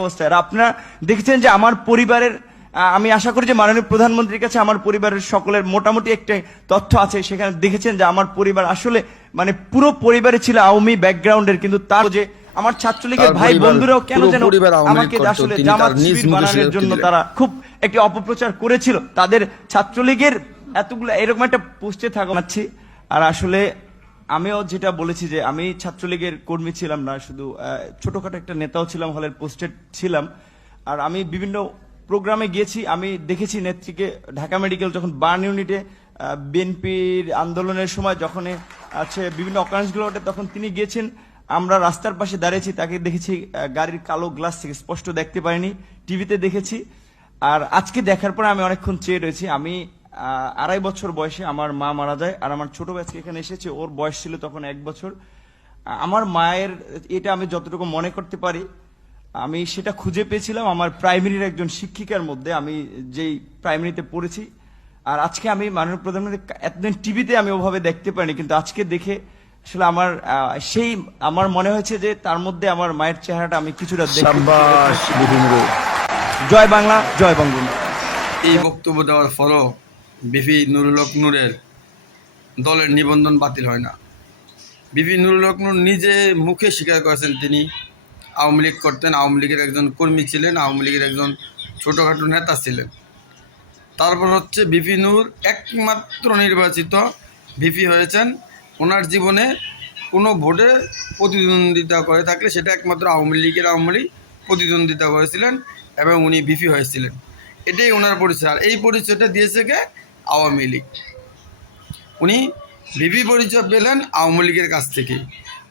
অবস্থায় আর আপনারা দেখেছেন যে আমার পরিবারের আমি আশা করি যে মাননীয় প্রধানমন্ত্রীর কাছে আমার পরিবারের সকলের মোটামুটি একটা তথ্য আছে সেখানে দেখেছেন যে আমার পরিবার আসলে মানে পুরো পরিবারে ছিল আওয়ামী ব্যাকগ্রাউন্ডের কিন্তু তার যে আমার ছাত্রলীগের ভাই বন্ধুরাও কেন যেন আমাকে আসলে জামাত শিবির বানানোর জন্য তারা খুব একটি অপপ্রচার করেছিল। তাদের ছাত্রলীগের এতগুলো এরকম একটা পোস্টে থাকা আর আসলে আমিও যেটা বলেছি যে আমি ছাত্রলীগের কর্মী ছিলাম না, শুধু ছোটখাটো একটা নেতাও ছিলাম, হলের পোস্টেড ছিলাম। আর আমি বিভিন্ন প্রোগ্রামে গিয়েছি, আমি দেখেছি নেত্রীকে ঢাকা মেডিকেল যখন বার্ন ইউনিটে বিএনপির আন্দোলনের সময় যখন আছে, বিভিন্ন অকারেন্সগুলো ওঠে তখন তিনি গিয়েছেন। আমরা রাস্তার পাশে দাঁড়িয়েছি, তাকে দেখেছি গাড়ির কালো গ্লাস থেকে স্পষ্ট দেখতে পাইনি, টিভিতে দেখেছি। আর আজকে দেখার পরে আমি অনেকক্ষণ চেয়ে রয়েছি। আমি আড়াই বছর বয়সে আমার মা মারা যায় আর আমার ছোট বাচ্চা এখানে এসেছে। ওর বয়স ছিল তখন এক বছর। আমার মায়ের এটা আমি যতটুকু মনে করতে পারি আমি সেটা খুঁজে পেয়েছিলাম আমার প্রাইমারির একজন শিক্ষিকার মধ্যে। আমি যেই প্রাইমারিতে পড়েছি। আর আজকে আমি মাননীয় প্রধানমন্ত্রী এতদিন টিভিতে আমি ওভাবে দেখতে পারিনি কিন্তু আজকে দেখে আসলে আমার সেই আমার মনে হয়েছে যে তার মধ্যে আমার মায়ের চেহারাটা আমি কিছুটা জয় বাংলা জয় বঙ্গবন্ধু। এই বক্তব্য দেওয়ার ফলও বিপি নুরুল হক নূরের দলের নিবন্ধন বাতিল হয় না। বিপি নুরুল হক নূর নিজে মুখে স্বীকার করেছেন তিনি। আওয়ামী লীগ করতেন, আওয়ামী লীগের একজন কর্মী ছিলেন, আওয়ামী লীগের একজন ছোটোখাটো নেতা ছিলেন। তারপর হচ্ছে বিপি নূর একমাত্র নির্বাচিত ভিপি হয়েছেন। ওনার জীবনে কোনো ভোটে প্রতিদ্বন্দ্বিতা করে থাকলে সেটা একমাত্র আওয়ামী লীগের আওয়ামী লীগ প্রতিদ্বন্দ্বিতা করেছিলেন এবং উনি ভিপি হয়েছিলেন। এটাই ওনার পরিচয়। আর এই পরিচয়টা দিয়েছে কে? আওয়ামী লীগ। উনি ভিপি পরিচয় পেলেন আওয়ামী লীগের কাছ থেকে।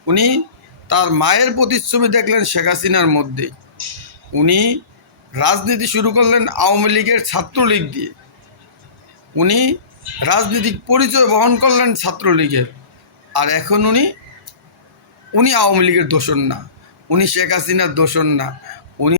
উনি তার মায়ের প্রতিচ্ছবি দেখলেন শেখ হাসিনার মধ্যে। উনি রাজনীতি শুরু করলেন আওয়ামী লীগের ছাত্রলীগ দিয়ে। উনি রাজনৈতিক পরিচয় বহন করলেন ছাত্রলীগের। আর এখন উনি উনি আওয়ামী লীগের দোষণ না। উনি শেখ হাসিনার দোষণ না।